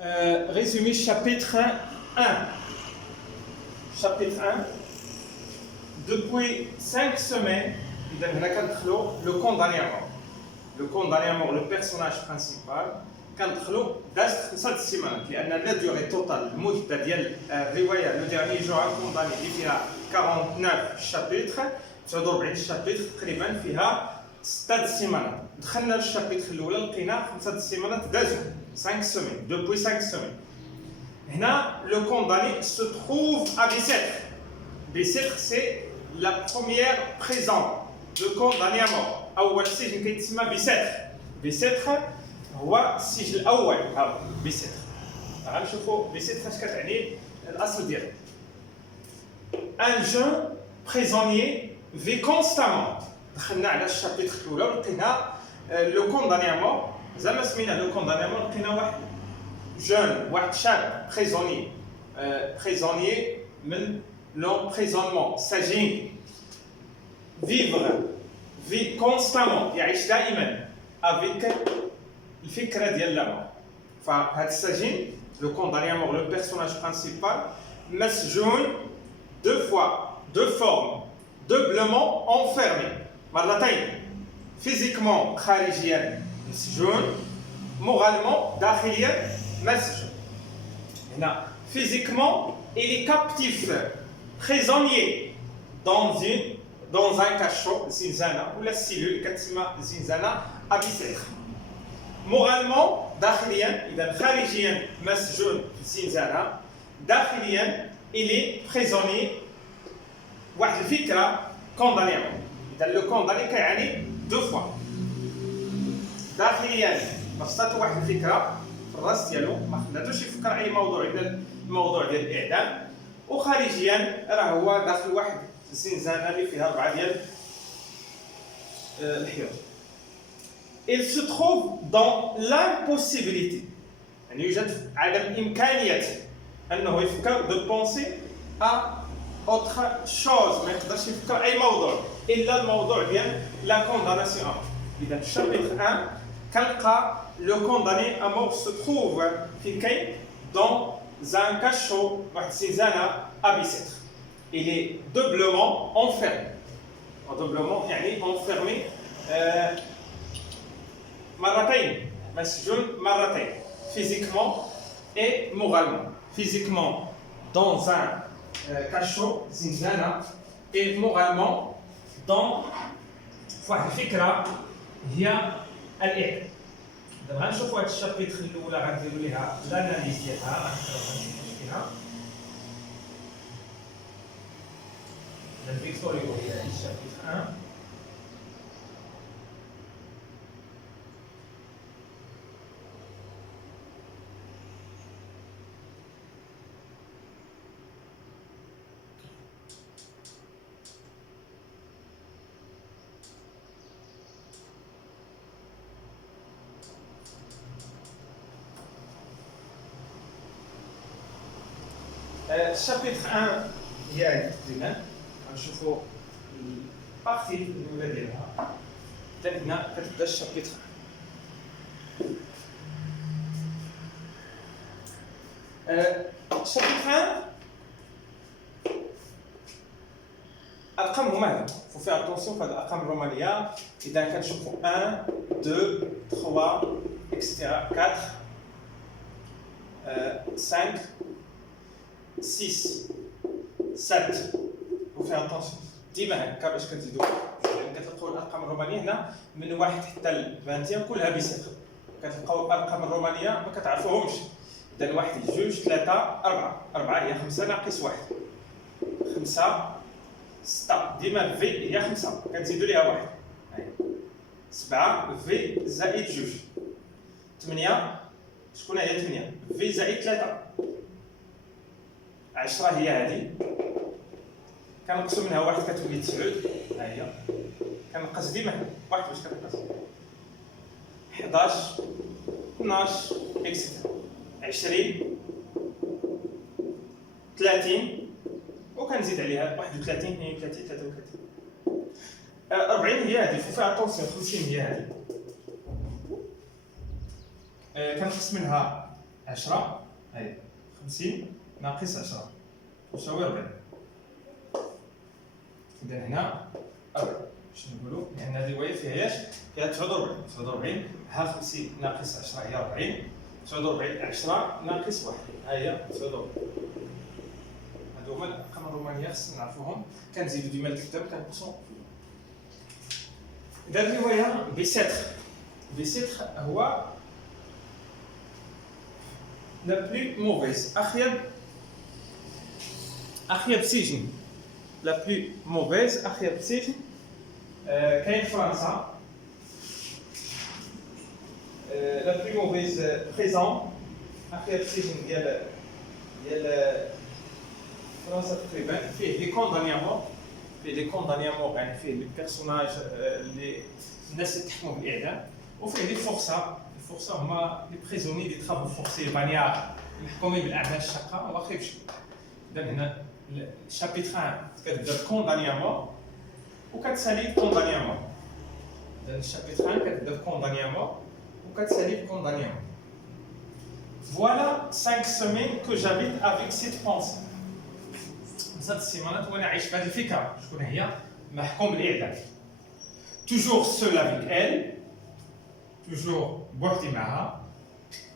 Résumé chapitre 1. Chapitre 1. Depuis 5 semaines, le condamné à mort. Le condamné à mort, le personnage principal, كندخلوا دازت 5 سيمانات لان لا ديوري توتال المده ديال الروايه لو ديرني جو ان كوندامي اللي فيها 49 شابيتر 49 شابيتر تقريبا فيها 6 سيمانات. دخلنا للشابيتر الاولى لقينا 5 سيمانات دازوا 5 سيمين دوبوي 5 سيمين. هنا لو كوندامي se trouve à Bicêtre. Bicêtre c'est la première prison de condamné à mort. اول سجن كيتسمى بيسيتر. بيسيتر هو السجن الاول. ها بيسيتر غنشوفوا بيسيتر اش كتعني الاصل ديالها. ان جون بريزونيي في كونستامون. دخلنا على الشابيتر الاولى ولقينا لو كونداني ا مور. زعما سمينا لو كونداني ا مور لقينا واحد جون واحد شاب بريزونيي بريزونيي من لومبريزونمون سجين vivre vie constamment يعيش دائما avec الفكره ديال لا مور. فهاد السجين لو كونداني ا مور لو بيرسوناج برينسيبال مسجون دو فوا دو فورم دوبلومون enfermé مرتين. فيزيكمون خارجيا مسجون مورالمون داخليا مسجون. هنا فيزيكمون il est captif prisonnier dans un cachot زنزانه ولا السيلول كتسمى زنزانه à Bicêtre. موغالمون داخليا اذا خارجيا مسجون في الزنزانه داخليا il est prisonnier واحد الفكره كونداني. اذا لو كونداني كيعني دو فوا داخليا بسطات واحد الفكره في الراس ديالو ما خلاتوش يفكر اي موضوع الا الموضوع ديال الاعدام، وخارجيا راه هو داخل واحد الزنزانه اللي فيها 4 ديال الحيوط. Il se trouve dans l'impossibilité. يعني يوجد عدم إمكانية أنه يفكر de penser à autre chose. ما يقدرش يفكر أي موضوع إلا الموضوع ديال la condamnation. إذا في الشابيتر 1 كنلقى le condamné à mort se trouve في كاين dans un cachot واحد الزنزانة à Bicêtre. Il est doublement enfermé. Doublement يعني enfermé مرتين مسجون مرتين physiquement et moralement. Physiquement dans un cachot زنزانة et moralement dans واحد الفكرة هي الإعدام. دابا غنشوفوا هاد الشابيتر الأولى غنديروا ليها لاناليز ديالها غنشوفوا فيها. الفيكتور هي الشابيتر 1. الشابيتر 1 هي هذه تقريبا. غنشوفوا البارتي الاولى ديالها. حتى هنا كتبدا الشابيتر. الشابيتر 1 الارقام هما هادو. فو فير اتونسيون فهاد الارقام الرومانيه. اذا كنشوفوا 1 2 3 اكسترا 4 5 6 7. وفيها اتونسيون ديما هكا باش كتزيدوا كتلقاو الارقام الرومانيه هنا من 1 حتى ل 21 كلها بيسيتر. كتلقاو الارقام الرومانيه ما كتعرفوهمش. اذا 1 2 3 4 4 هي 5 ناقص 1 5 6 ديما في هي 5 كتزيدوا ليها 1 7 في زائد 2 8 شكون هي 8 في زائد 3 10 هي هذه كنقصوا منها 1 كتولي 9. ها هي كنقص ديما هنا 1 باش كنقص 11 12 اكسترا 20 30 وكنزيد عليها 31 32 33 40 هي هذه. فيها اتونسيون 50 هي هذه. كنقص منها 10 هاي 50 ناقص 10 تساوي 40. إذا هنا 40 شنو نقولوا؟ لأن هذه الرواية فيها ايش؟ فيها 49 ها 50 ناقص 10 هي 40 49 10 ناقص 1 ها هي 49. هادو هما الأرقام الرومانية خصنا نعرفوهم كنزيدو ديما الكتاب كنقصو. إذا الرواية بيسيتخ هو لا بلو موفيز أخيب سجن لا بلو موفيز أخيب سجن كاين فرنسا لا بلو موفيز بريزون أخيب سجن ديال فرنسا تقريبا فيه لي كوندانيامون يعني فيه لي بيرسوناج اللي الناس اللي تحكموا بالإعدام وفيه لي فورسا هما لي بريزوني دي ترافو فورسي بانيار محكومين بالاعمال الشاقه واخا يمشيو. اذا هنا الشابيتر 1 كتبدا بكوندانيامون وكتسالي بكوندانيامون. اذا الشابيتر 1 كتبدا بكوندانيامون وكتسالي بكوندانيامون. Voilà 5 semaines que j'habite avec cette pensée. 5 سيمانات وانا عايش بهذه الفكره شكون هي محكوم بالاعدام. Toujours seul avec elle. toujours بوحدي معها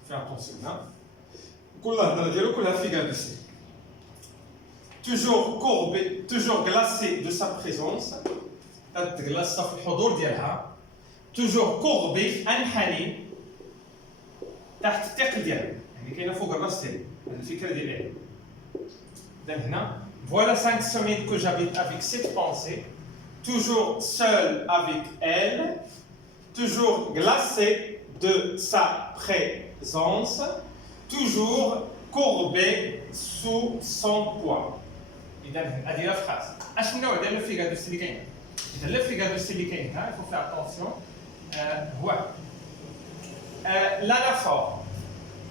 في اتونسيون كل الهضره ديالو كلها في كادوسي toujours courbé toujours glacé de sa présence كتغلاص في الحضور ديالها toujours courbé انحني تحت الثقل ديالها يعني كاينه فوق الراس ديالي هذه الفكره ديالي. اذا هنا voilà 5 semaines que j'habite avec cette pensée toujours seul avec elle toujours glacé de sa présence, toujours courbé sous son poids. إذا هذه لا فراس. أش النوع ديال الفيغادوس اللي كاين؟ إذا الفيغادوس اللي كاين هنا il faut faire attention هو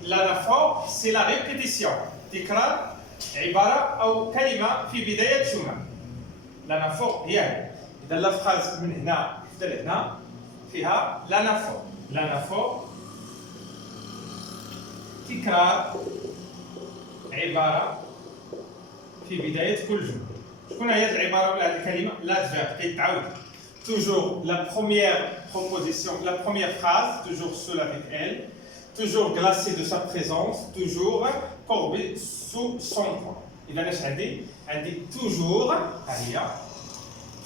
l'anaphore c'est la répétition. تكرار عبارة أو كلمة في بداية جملة. l'anaphore هي إذا لا فراس من هنا حتى لهنا فيها l'anaphore تكرار عبارة في بداية كل جملة. شكون هي العبارة ولا هذه الكلمة؟ l'adverbe كيتعاود. toujours la première proposition, la première phrase, toujours seul avec elle, toujours glacé de sa présence, toujours courbé sous son poids. إذا اش عندي؟ عندي toujours ها هي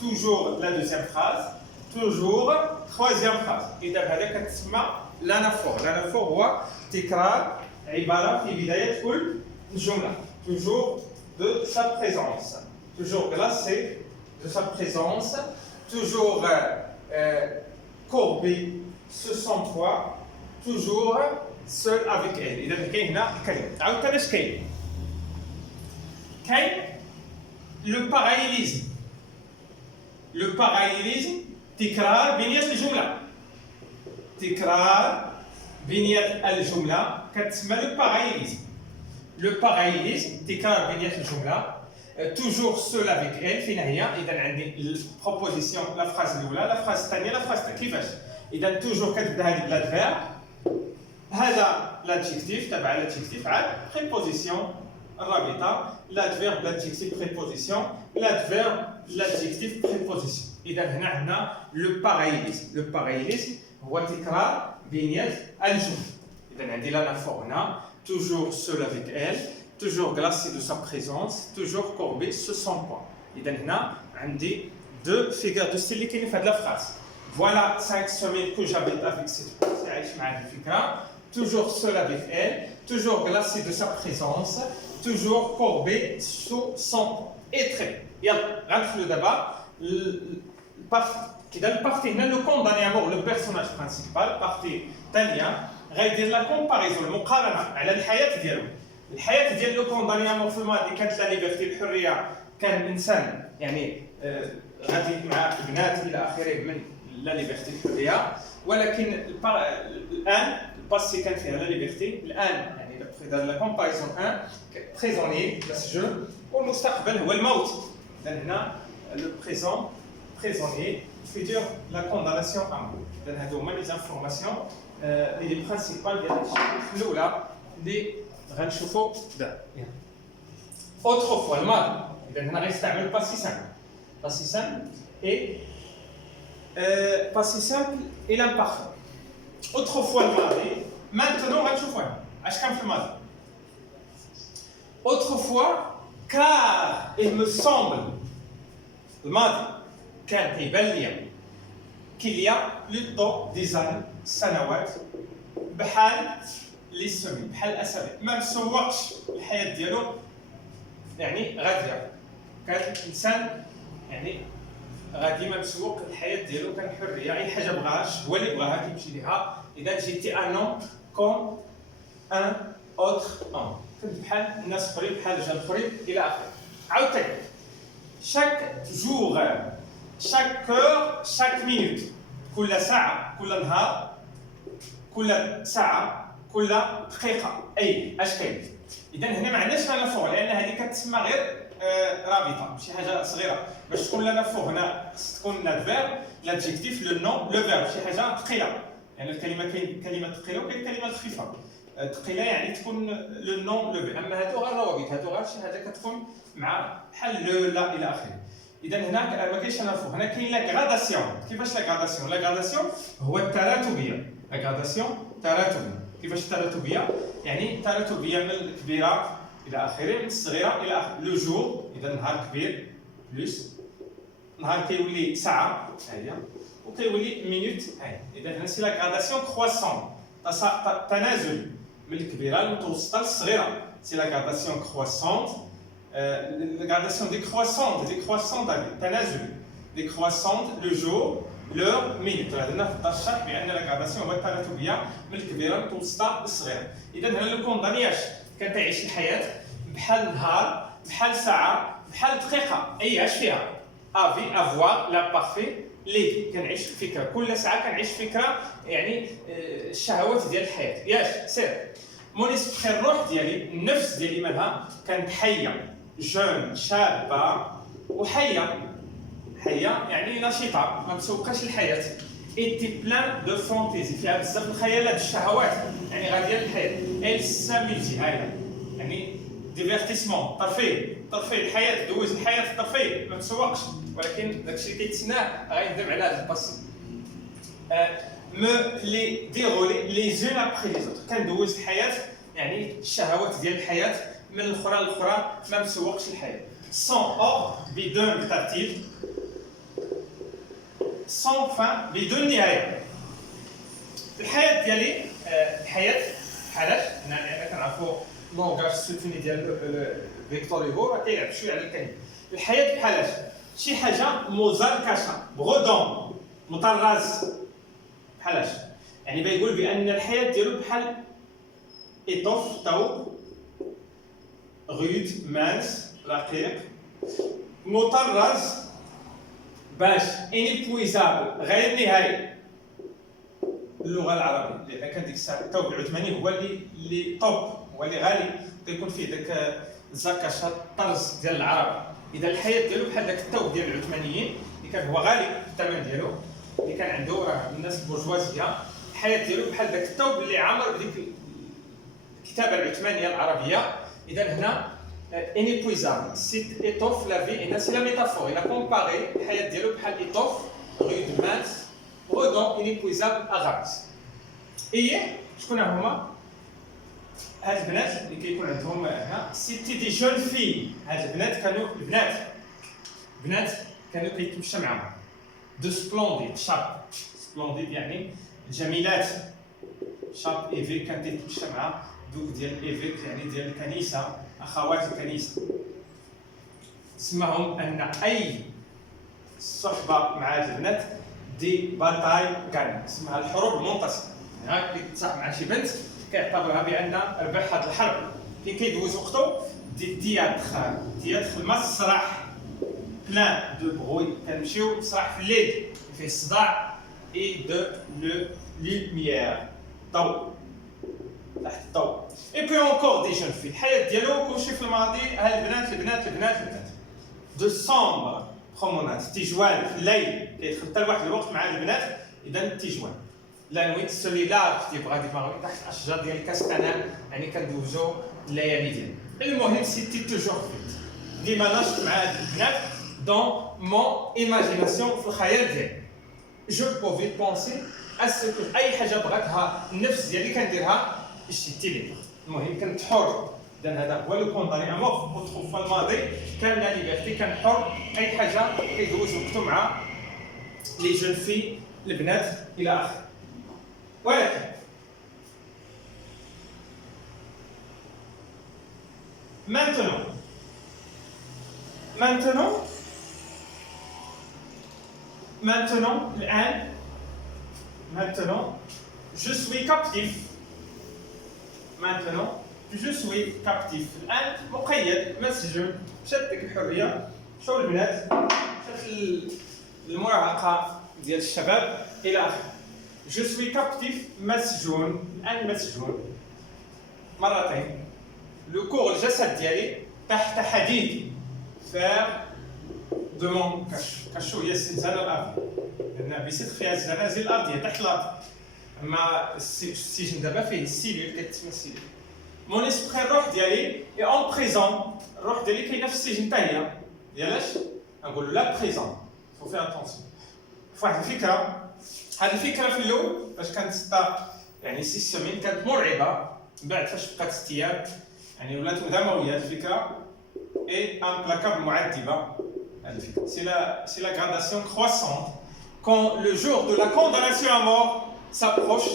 toujours la deuxième phrase toujours troisième phrase. إذا هذا كتسمى l'anaphore. l'anaphore هو تكرار عبارة في بداية كل جملة. toujours de sa présence, toujours glacé de sa présence, toujours courbé sous son poids, toujours seul avec elle. إذا كاين هنا الكلمة. عاوتاني اش كاين؟ كاين لو parallélisme. لو parallélisme تكرار بنية الجملة. تكرار بنية الجملة كتسمى لو parallélisme. لو parallélisme تكرار بنية الجملة. toujours seul avec elle فين هي؟ إذا عندي البروبوزيسيون لا فراز الأولى، لا فراز الثانية، لا فراز كيفاش؟ إذا toujours كتبدا هذه بلادفيرب. هذا l'adjectif تبع l'adjectif عاد préposition الرابطة l'adverbe l'adjectif préposition l'adverbe l'adjectif préposition. إذا هنا عندنا لو parallélisme. لو parallélisme هو تكرار بنية الجملة. إذا عندي l'anaphore هنا toujours seul avec elle, toujours glacé de sa présence, toujours courbé sous son poids. إذا هنا عندي deux figures de style اللي كاينين في هذه الفراز. Voilà 5 semaines que j'habite avec cette personne. عايش مع هذه الفكرة. toujours seul avec elle, toujours glacé de sa présence, toujours courbé sous son poids. Et très bien. يلا غندخلوا دابا كذا البارتي هنا لو كوندانيامون لو بيرسوناج برينسيبال بارتي ثانيه غيدير لا كومباريزون المقارنه على الحياه ديالو. الحياه ديال لو كوندانيامون في الماضي كانت لا ليبرتي الحريه، كان الانسان يعني غادي مع البنات الى اخره من لا ليبرتي الحريه، ولكن الان الباسي كان فيها لا ليبرتي، الان يعني دار لا كومباريزون ان بريزوني لا سجون، والمستقبل هو الموت. اذا هنا لو بريزون prisonnier, futur la condamnation à mort. إذا هادو هما لي زانفورماسيون اللي برينسيبال ديال الشابيتر الأولى اللي غنشوفوا دابا. autrefois الماضي، اذا هنا غيستعمل باسي سامبل. باسي سامبل اي باسي سامبل الى امبارفي. autrefois الماضي، maintenant غنشوفوا اش كان في الماضي. autrefois car il me semble الماضي كان كيبان ليا qu'il y a plutôt des années سنوات بحال لي سومي بحال الاسابيع ما مسوقش الحياه ديالو، يعني غاديه، كان الانسان يعني غادي ما مسوق الحياه ديالو، كان حريه اي حاجه بغاهاش هو اللي بغاها كيمشي ليها. اذا جيتي ان نون كوم ان اوتر ان، كنت بحال الناس اخرين بحال رجال اخرين الى اخره. عاوتاني شاك جور شاك كور شاك مينوت، كل ساعه كل نهار كل ساعه كل دقيقه اي اش كاين. اذا هنا ما عندناش هنا فوق، لان هذه كتسمى غير رابطه شي حاجه صغيره. باش تكون لنا فوق هنا خص تكون لادفيرب لادجيكتيف لو نون لو فيرب شي حاجه ثقيله، يعني الكلمه كاين كلمه ثقيله وكاين كلمه خفيفه. ثقيله يعني تكون لو نون لو فيرب، اما هادو غير روابط، هادو غير شي حاجه كتكون مع بحال لو لا الى اخره. اذا هنا ما كاينش هنا فوق، هنا كاين لا غراداسيون. كيفاش لا غراداسيون؟ لا غراداسيون هو التراتبيه. لا غراداسيون تراتبيه. كيفاش التراتبيه؟ يعني تراتبيه من الكبيره الى اخره، من الصغيره الى اخره. لو جور اذا نهار كبير بلوس نهار كيولي ساعه هي، وكيولي مينوت هاي. اذا هنا سي لا غراداسيون كرواسون، تنازل من الكبيره للمتوسطه للصغيره. سي لا غراداسيون كرواسونت، لا غراداسيون ديكرواسونت تنازل ديكرواسونت لو جور لور مينوت. هنا في الدرشات بان لا غراداسيون هو التراتبيه من الكبيره للمتوسطه للصغيره. اذا هنا لو كوندانياش كان تعيش الحياه بحال نهار بحال ساعه بحال دقيقه، اي اش فيها افي افوار لا بارفي لي كنعيش فكره، كل ساعه كنعيش فكره، يعني الشهوات ديال الحياه. ياش سير مون اسبري الروح ديالي النفس ديالي مالها كانت حيه، جون شابه وحيه، حيه يعني نشيطه ما مسوقاش الحياه. ايتي بلان دو فونتيزي فيها بزاف الخيالات الشهوات، يعني غاديه للحياه. ال ساميزي هاي يعني ديفيرتيسمون، ترفيه الحياه، دوز الحياه ترفيه ما مسوقش، ولكن داكشي اللي كيتسناه غيندم على هذا الباسي. me les dérouler les unes après les autres. كندوز الحياه يعني الشهوات ديال الحياه من الاخرى للاخرى ما مسوقش الحياه. sans ordre بدون ترتيب، sans fin بدون نهايه. الحياه ديالي الحياه بحالاش حنا كنعرفوا لونغاج السوتوني ديال فيكتور هيغو راه كيلعب شويه على الكلمه. الحياه بحالاش شي حاجه مزركشه بغودون مطرز. بحالاش يعني بيقول بان الحياه ديالو بحال ايطوف ثوب غيود ماس رقيق مطرز باش انيبويزابل غير نهائي. اللغه العربيه لان كان ديك الساعه الثوب العثماني هو اللي طوب، هو اللي غالي، كيكون فيه داك الزكاشه الطرز ديال العرب. اذا الحياه ديالو بحال داك الثوب ديال العثمانيين اللي كان هو غالي الثمن ديالو، اللي كان عنده راه الناس البرجوازيه. الحياه ديالو بحال داك الثوب اللي عامر بديك الكتابه العثمانيه العربيه. اذا هنا انيبويزابل سيت ايتوف لا في، هنا سي لا ميتافور، الى كومباري الحياه ديالو بحال ايتوف غيود ماس غودون انيبويزابل اغابس. ايه شكون هما هاد البنات اللي كيكون عندهم هنا؟ سيتي دي جون في. هاد البنات كانوا بنات كانوا كيتمشى معاهم دو سبلونديد شاب. سبلونديد يعني الجميلات. شاب ايفيك كانت تتمشى مع دوك ديال ايفيك يعني ديال الكنيسه، اخوات الكنيسه. سماهم ان اي صحبه مع هاد البنات دي باتاي كان اسمها الحروب المنتصره. يعني كي تصاحب مع شي بنت كيعتبرها بان ربح هاد الحرب. فين كيدوز وقتو دي تياتر المسرح بلان دو بروي، كنمشيو مسرح في الليل فيه الصداع اي دو لو لوميير ضوء تحت الضوء. اي بي اونكور دي جون في الحياه ديالو كلشي في الماضي. ها البنات دو سومبر برومونات تيجوان في الليل، كيدخل حتى لواحد الوقت مع البنات. اذا تيجوان la nuit celui-là qui بغا ديما تحت الاشجار ديال الكاستانات يعني كندوزو الليالي ديالنا. المهم سيتي توجور فيت ديما ناشط مع هاد البنات دون مون ايماجيناسيون في الخيال ديالي. جو بوفي بونسي اسكو اي حاجه بغاتها النفس ديالي كنديرها جيتي ليبر. المهم كنت حر. اذا هذا هو لو كونداني امور. وتخوف في الماضي كان لا ليبرتي، كان حر اي حاجه كيدوز وقته مع لي جون في البنات الى اخره. ولكن maintenant الآن je suis captif. الآن مقيد مسجون. شات ديك الحريه، شو البنات، شات المراهقه ديال الشباب الى اخره. Je suis captif مسجون. الآن مسجون مرتين. لو كور الجسد ديالي تحت حديد فار دو مون كاشو هي الزنزانه الارضيه، لان بصدق فيها الزنازل الارضيه تحت الارض. اما السجن دابا فيه السيلول كتسمى السيلول. مون اسبري الروح ديالي اي اون بريزون. الروح ديالي كاينه في السجن حتى هي ديالاش نقولوا لا بريزون. فو فيها اتونسيون. فواحد الفكره، هذه الفكره في الاول فاش كانت يعني 6 سيمين كانت مرعبه. من بعد فاش بقات 6 ايام يعني ولات دمويه الفكره اي امبلاكابل معذبه. C'est la gradation croissante. Quand le jour de la condamnation à mort s'approche,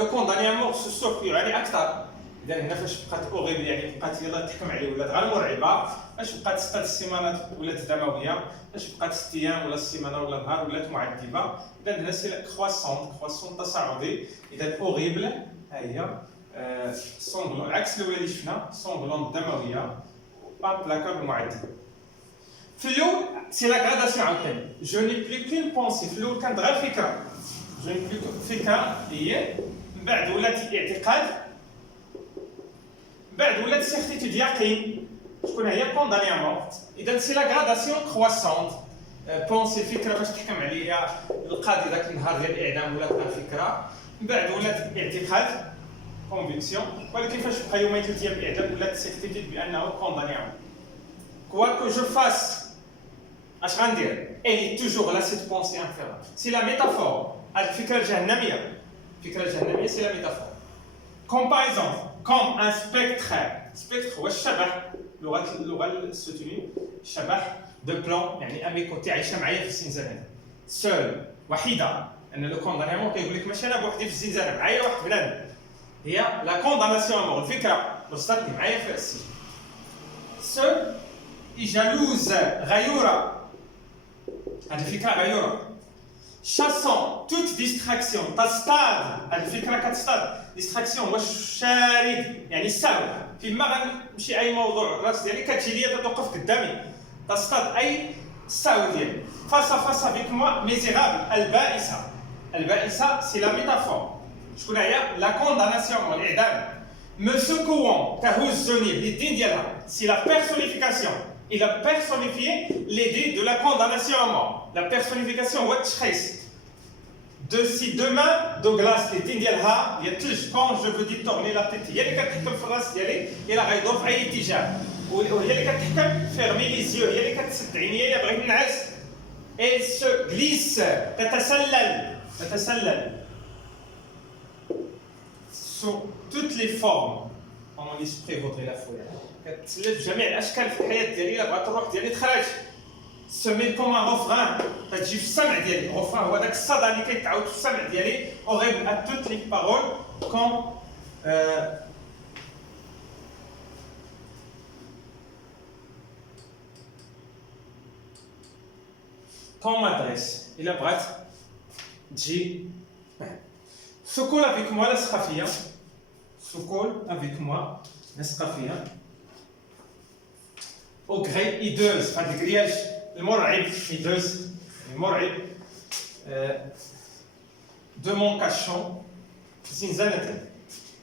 le condamné à mort se souffre يعني اكثر. اذا هنا فاش بقات اوغيبل يعني بقات يلاه تحكم عليه ولات غير مرعبه. فاش بقات 6 السيمانات ولات دمويه. فاش بقات 6 ايام ولا السيمانه ولا النهار ولات معذبه. اذا هنا سي كرواسون تصاعدي. اذا اوغيبل ها هي سونغلون عكس الاولى اللي شفنا سونغلون دمويه امبلاكابل معذبه. في الاول سي لا غراداسيون عاوتاني. جو ني بلو كون بونسي. في الاول كانت غير فكره، جو ني بلو فكره هي، من بعد ولات اعتقاد، من بعد ولات سيرتيتود يقين. شكون هي كونداني ا مورت. اذا سي لا غراداسيون كرواسونت. بونسي فكره باش تحكم عليا القاضي ذاك النهار ديال الاعدام ولات فكره، من بعد ولات اعتقاد كونفيكسيون، ولكن فاش بقى يومين 3 ايام الاعدام ولات سيرتيتود بانه كونداني ا مورت. Quoi que je fasse, اش غندير؟ اي توجور لا سيت بونسي انفيرال. سي لا ميتافور. هاد الفكره الجهنميه، الفكره الجهنميه سي لا ميتافور. كومباريزون كوم ان سبيكتر. سبيكتر هو الشبح، اللغه السوتوني، الشبح دو بلان يعني امي كوتي عايشه معايا في الزنزانه. سول وحيده، ان لو كوندانيمون كيقول لك ماشي انا بوحدي في الزنزانه، معايا واحد بنادم. هي لا كونداناسيون مور. الفكره وصلتني معايا في السجن. سول جالوز غيورة. هذه الفكرة غيورة. شاسون توت ديستراكسيون. تصطاد. هذه الفكرة كتصطاد. ديستراكسيون هو الشارد يعني السهو. فيما غنمشي أي موضوع الراس ديالي كتجي ليا توقف قدامي. تصطاد أي السهو ديالي. فاسا فاسا افيك موا ميزيرابل. البائسة. البائسة سي لا ميتافور. شكون هي؟ لا كونداناسيون الإعدام. Me secouant تهزني باليدين ديالها. سي لا بيرسونيفيكاسيون. Il a personnifié l'idée de la condamnation à mort. La personnification هو التشخيص. De si demain de glace اليدين ديالها هي الثلج. quand je veux dire tourner la tête هي اللي كتحكم في الراس ديالي الى غيدور في اي اتجاه، وهي اللي كتحكم fermer les yeux، هي اللي كتسد عينيا الا بغيت نعس. Elle se glisse تتسلل sous toutes les formes. Mon esprit vaudrait la folie. كتسلل بجميع الاشكال في الحياه ديالي. الا بغات الروح ديالي تخرج سمي كوم ان روفران، كتجي في السمع ديالي. روفران هو داك الصدى اللي كيتعاود في السمع ديالي. اوريبل ا توت لي بارول كوم كوم ادريس. الا بغات تجي سكول افيك موا لا سقافيه. سكول افيك موا لا سقافيه. او غري ايدوز. هاد الكرياج المرعب ايدوز المرعب دو مون كاشون الزنزانه ديالي،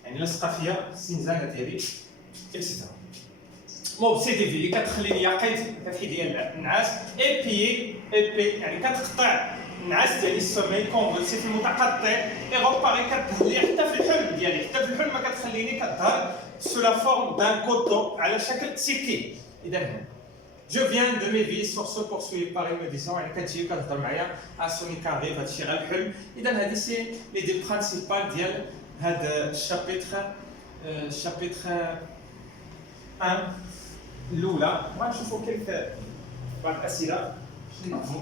يعني لاصقه الزنزانه ديالي اكسترا. موبسيدي اللي كتخليني يقيت كتحيد لي النعاس. اي بي يعني كتقطع النعاس ديالي السومي كونفولسي في المتقطع ايغوباري كتظهر لي حتى في الحلم ديالي، حتى في الحلم ما كتخليني كتظهر سو لا فورم دان كوتو على شكل سكين. اذا هنا جو فيان دو مي في سور سو بورسوي باري مو ديسون، يعني كتجي كتهضر معايا اسومي كاريف هادشي غير الحلم. اذا هادي سي لي دي برانسيبال ديال هاد الشابيتر الشابيتر 1 الاولى. غنشوفوا كيف بعض الاسئله شنو نعرفوا.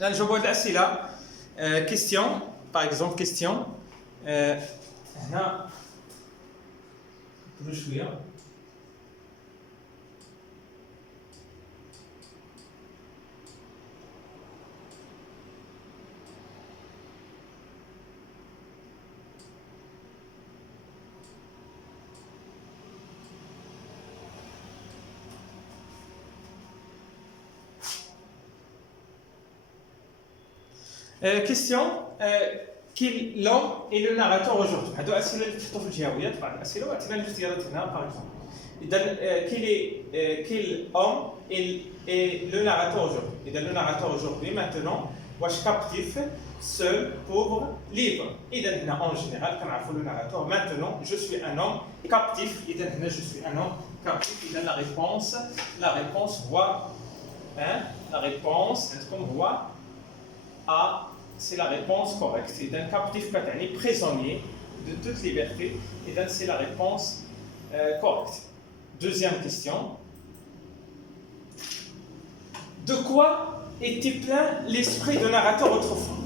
Là, je vois l'asila. Question, par exemple, question. هنا نقولوا شويه. Question, qui l'homme est le narrateur aujourd'hui. هادو أسئلة اللي تحطوا في الجهويات، بعض الأسئلة وعطينا الاختيارات هنا par exemple. إذا quel homme est le narrateur aujourd'hui. إذا le narrateur aujourd'hui maintenant واش captif, seul, pauvre, libre. إذا هنا en général كنعرفوا le narrateur maintenant je suis un homme captif. إذا هنا je suis un homme captif. إذا la réponse voit la réponse عندكم هو A, c'est la réponse correcte. Et d'un captif katani, prisonnier de toute liberté. Et donc c'est la réponse correcte. Deuxième question. De quoi était plein l'esprit de narrateur autrefois?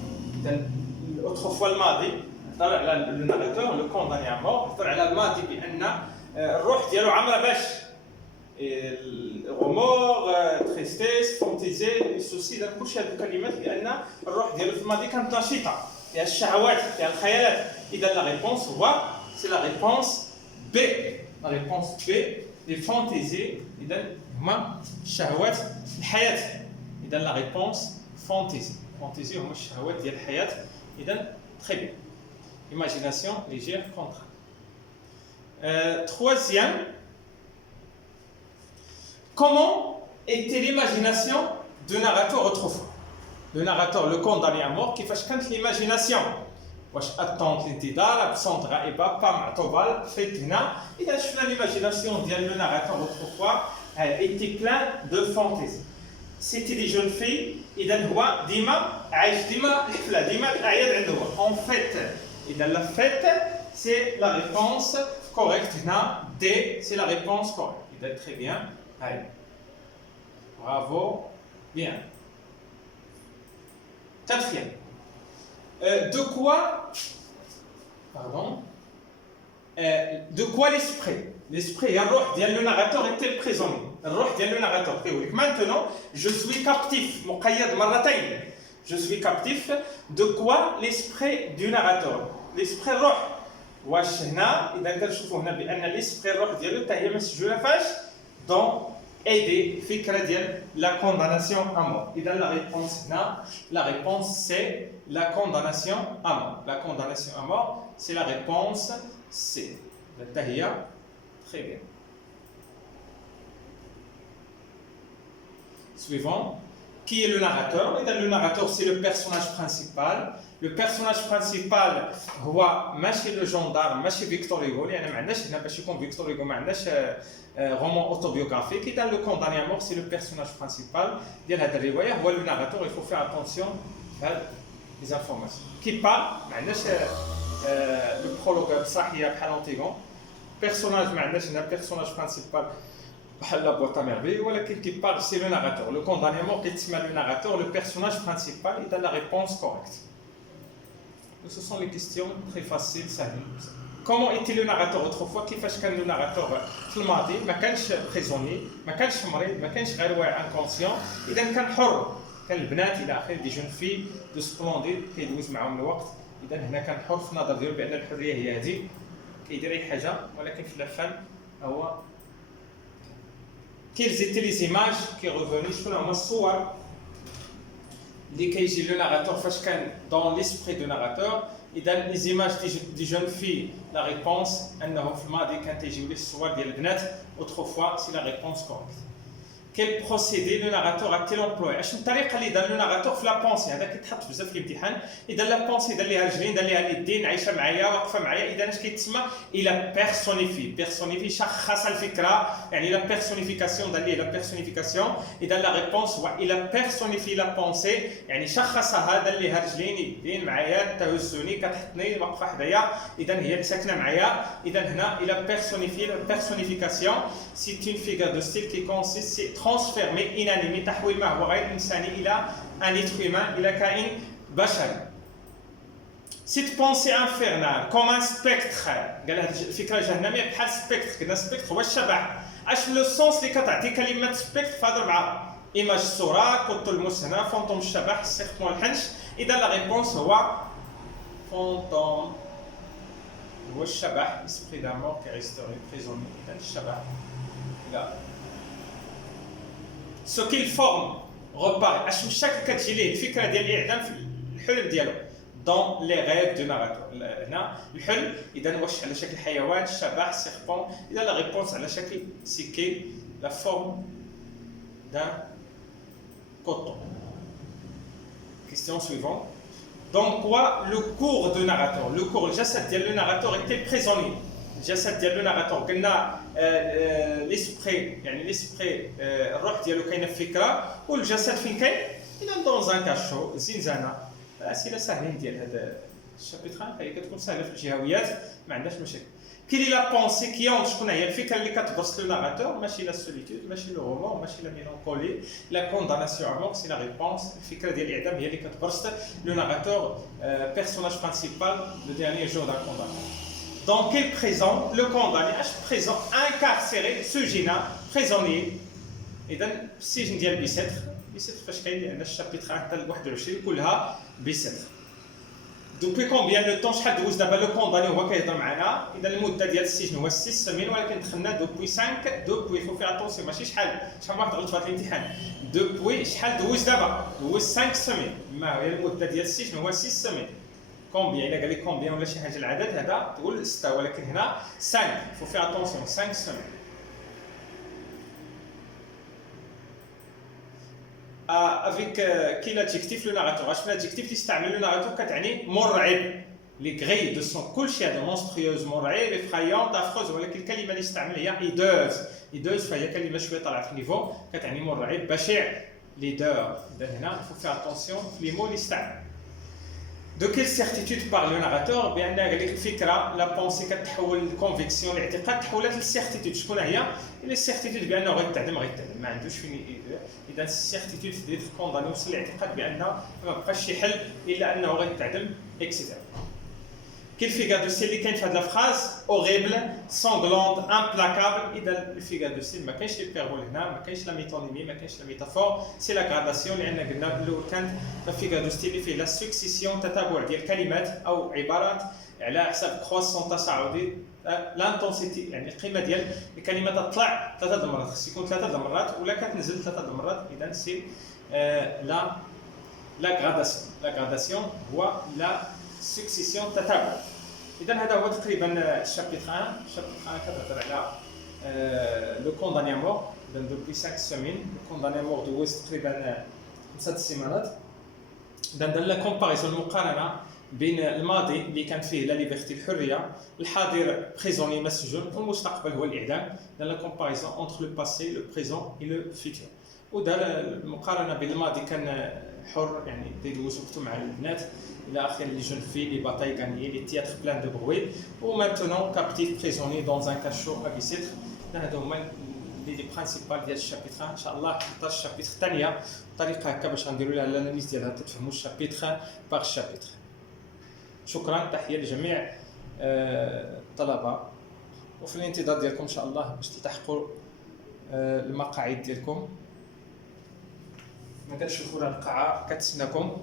Autrefois le madi, le narrateur, le condamné à mort, le madi بأن الروح ديالو عامرة باش الغموغ تريستيس فونتيزي السوسي دار كلشي هاد الكلمات لان الروح ديالو في الماضي كانت نشيطه فيها الشهوات فيها الخيالات. اذا لا ريبونس هو سي لا ريبونس بي. لا ريبونس بي لي فونتيزي اذا هما الشهوات الحياه. اذا لا ريبونس فونتيزي. فونتيزي هما الشهوات ديال الحياه. اذا تري بيان. ايماجيناسيون ليجير كونترا. Troisième. Comment était l'imagination du narrateur autrefois? Le narrateur, le condamné à mort, qui fait quand l'imagination واش attente الانتظار absente غائبة pas معطوبة fait هنا. إذا شفنا l'imagination ديال le narrateur autrefois était plein de fantaisie. C'était des jeunes filles. إذا هو ديما عايش ديما الحفلة ديما الأعياد عنده هو. En fait إذا la fête c'est la réponse correcte هنا. D c'est la réponse correcte. إذا très bien. Allez. Bravo. Bien. Quatrième. De quoi l'esprit? L'esprit, le narrateur était prisonnier. Le narrateur. Maintenant, je suis captif. Je suis captif. De quoi l'esprit du narrateur? L'esprit roh. واش هنا إذا كنشوفوا هنا بأن l'esprit roh ديالو حتى هي مسجولة فاش؟ dans aider fikra ديال la condamnation à mort. إذا la réponse c'est la condamnation à mort. La condamnation à mort c'est la réponse C. حتى très bien. Suivant. Qui est le narrateur? Le narrateur c'est le personnage principal. Le personnage principal هو ماشي le gendarme ماشي فيكتور هيغو لأن ما عندناش هنا باش يكون فيكتور هيغو ما عندناش roman autobiographique. إذا le condamné à mort c'est le personnage principal ديال هذه الرواية هو le narrateur. Il faut faire attention à les informations. Qui parle ما عندناش le prologue بصح هي بحال أنتيغون. Personnage ما عندناش هنا personnage principal بحال la boîte à merveille ولكن qui parle c'est le narrateur. Le condamné à mort كيتسمى le narrateur le personnage principal. إذا la réponse correcte. Ce sont les questions très faciles, ça. كومون ايتي لو ناراتور اوتروفوا كيفاش كان لو ناراتور في الماضي ما كانش بريزوني ما كانش مريض ما كانش غير واعي انكونسيون اذا كان حر كان البنات الى اخره دي جون في دو سبلونديد كيدوز معاهم الوقت اذا هنا كان حر في النظر ديالو بان الحريه هي هذه كيدير اي حاجه ولكن في الفن هو كيل زيتي لي زيماج كي ريفوني شكون هما الصور اللي كيجي لو ناراتور فاش كان دون ليسبري دو ناراتور اذا لي زيماج دي جون في لا ريبونس انه في الماضي كان تيجيو ليه الصور ديال البنات اوتروفوا سي لا ريبونس كوريكت كيل بروسيدي لو ناراتور ا تيل امبلوي اشنو الطريقه اللي دار لو ناراتور في لا بونسي هذا كيتحط بزاف في الامتحان اذا لا بونسي دار ليها رجلين دار ليها اليدين عايشه معايا واقفه معايا اذا اش كيتسمى الى بيرسونيفي شخص الفكره يعني لا بيرسونيفيكاسيون دار ليه لا بيرسونيفيكاسيون اذا لا ريبونس هو الى بيرسونيفي لا بونسي يعني شخصها دار ليها رجلين يدين معايا تهزوني كتحطني واقفه حدايا اذا هي اللي ساكنه معايا اذا هنا الى بيرسونيفي لا بيرسونيفيكاسيون سي اون فيغور دو ستيل كي كونسيست transformer inanimé تحويل ما هو غير إنساني إلى un être humain إلى كائن بشري. Cette pensée infernale comme un spectre قال هذه الفكرة جهنمية بحال سبيكتر كنا سبيكتر هو الشبح. اش لو سونس اللي كتعطي كلمة سبيكتر في هاد أربعة إيماج الصورة كوتو المسهنة فونتوم الشبح السيرفون الحنش إذا لا ريبونس هو فونتوم هو الشبح اسبري دان مور كي ريستوري بريزوني إذا الشبح إلى سو كيل فورم غوباري اشنو الشكل كتجي ليه الفكره ديال الاعدام في الحلم ديالو دون لي غيف دو ناراتور هنا الحلم اذا واش على شكل حيوان شبح سيربون اذا لا ريبونس على شكل سيكي لا فورم دان coton. Question suivante. Dans quoi le cours de narrateur, le cours, le jasad ديال le narrateur était prisonnier. الجسد ديال لو ناراتور قلنا ليسبري يعني ليسبري الروح ديالو كاينه في فكره والجسد فين كاين؟ كاين دون زان كاشو زنزانه. اسئله ساهلين ديال هذا الشابيتر هي كتكون سهله في الجهويات ما عندناش مشاكل. كاين لا بونسي كيون شكون هي الفكره اللي كتبرس لو ناراتور ماشي لا سوليتود ماشي لو رومون ماشي لا ميلانكولي لا كونداناسيون مور سي لا ريبونس الفكره ديال الاعدام هي اللي كتبرس لو ناراتور بيرسوناج برينسيبال لو ديرني جور دان كونداني. Dans quel présent le condamné présent incarcéré سجن prisonnier اذا السجن ديال بيستر فاش كاين لان الشابيتر حتى ل 21 كلها بيستر دوبي كومبيان لو طون شحال دوز دابا لو كونداني هو كيهضر معنا اذا المده ديال السجن هو 6 سنين ولكن دخلنا دوبي 5 دوبي فو في اتونسيون ماشي شحال واحد غلط في هذا الامتحان دوبي شحال دوز دابا دوز 5 سنين ما هي المده ديال السجن هو 6 سنين كومبيان الا قال لك كومبيان ولا شي حاجه العدد هذا تقول 6 ولكن هنا 5 فو في اتونسيون 5 سنين افيك كي لادجيكتيف لو ناراتور اش لادجيكتيف اللي استعمل لو ناراتور كتعني مرعب لي غري دو سون كلشي هذا مونستريوز مرعب افرايونت افروز ولكن الكلمه اللي استعمل هي ايدوز فهي كلمه شويه طالعه في النيفو كتعني مرعب بشع ليدور اذا هنا فو في اتونسيون في لي مو اللي استعمل. De quelle certitude parle le narrateur؟ بأن قال لك الفكرة لا بونسي كتحول الكونفيكسيون الاعتقاد تحولت للسيرتيتود شكون هي؟ إلا السيرتيتود بأنه غيتعدم ما عندوش فين إذا السيرتيتود ديال الكونداني وصل للاعتقاد بأنه ما بقاش شي حل إلا أنه غيتعدم إكسيتيرا. كاين فيغار دو ستيل اللي كاين في هذه الفراز اوغيبل سونغلونت امبلاكابل اذا الفيغار دو ستيل ما كاينش لي بيربول هنا ما كاينش لا ميتونيمي ما كاينش لا ميتافور سي لا غراداسيون لان قلنا الاول كانت الفيغار دو ستيل اللي فيه لا سكسيسيون تتابع ديال كلمات او عبارات على حساب كرواسون تصاعدي لانتونسيتي يعني القيمه ديال الكلمه تطلع 3 المرات خص يكون 3 المرات ولا كتنزل 3 المرات اذا سي لا غراداسيون هو لا سكسيسيون تتابع. اذا هذا هو تقريبا الشابيتر 1 كتهضر على لو كونداني مور اذا دوبي 5 سيمين لو كونداني مور دوز تقريبا 5 سيمانات اذا دار لا كومباريزون المقارنه بين الماضي اللي كان فيه لا ليبرتي الحريه الحاضر بريزوني مسجون والمستقبل هو الاعدام دار لا كومباريزون اونتر لو باسي لو بريزون اي لو فيتور ودار المقارنه بين الماضي كان حر يعني يدوز وقته مع البنات الى اخره لي جون في لي باتاي غانيي لي تياتر بلان دو بروي و مانتونون كابتيف بريزوني دون ان كاشو ا بيستر هذا هما لي برينسيبال ديال الشابيتر ان شاء الله حتى الشابيتر الثانيه بطريقه هكا باش غنديروا لها الاناليز ديالها تفهموا الشابيتر باغ الشابيتر. شكرا تحيه لجميع الطلبه، وفي الانتظار ديالكم ان شاء الله باش تلتحقوا المقاعد ديالكم. ما كتشوفوا راه القاعه كتسناكم.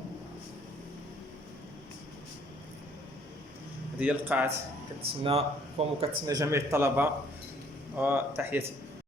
هذه هي القاعه كتسناكم وكتسنى جميع الطلبه، وتحياتي.